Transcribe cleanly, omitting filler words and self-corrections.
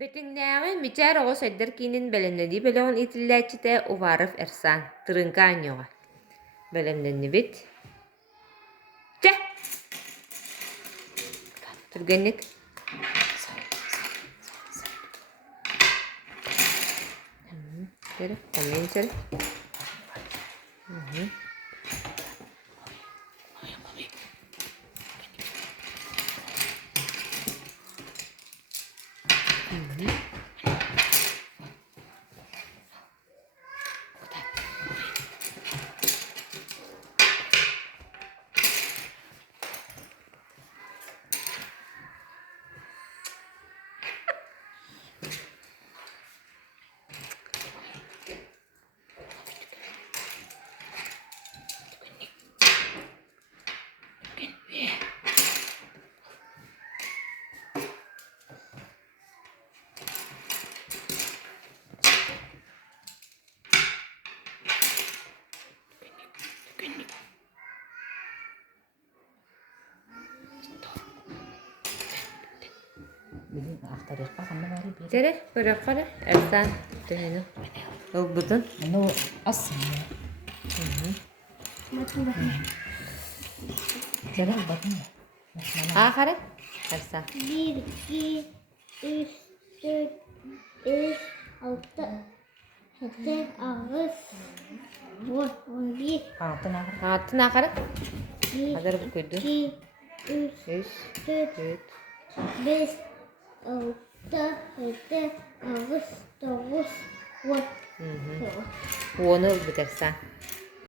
Бетиңнээҕи мичээр оҕо сөйдэр киинин бэлэмнэдии бөлөҕүн итиллээччитэ Уваров Эрсан, тырыынка анньоҕа. Бэлэмнэннибит. Чэ! Түргэнник. Сэрэ, комин сэрэ. Сэрэ, быраккара Эрсан төһөнү. Ылбытын. Ну, асым. Жарал батын. Аахары Эрсан. 1, 2, 3, 4, 5, 6, 7, 9, 11, Алтын ахыр. Ааттын аахары. 1, Адар бу көйдү. 2, 3, 3, 4, 4, 5, 6, 7, 9, 10. Уону ылбыт Эрсан.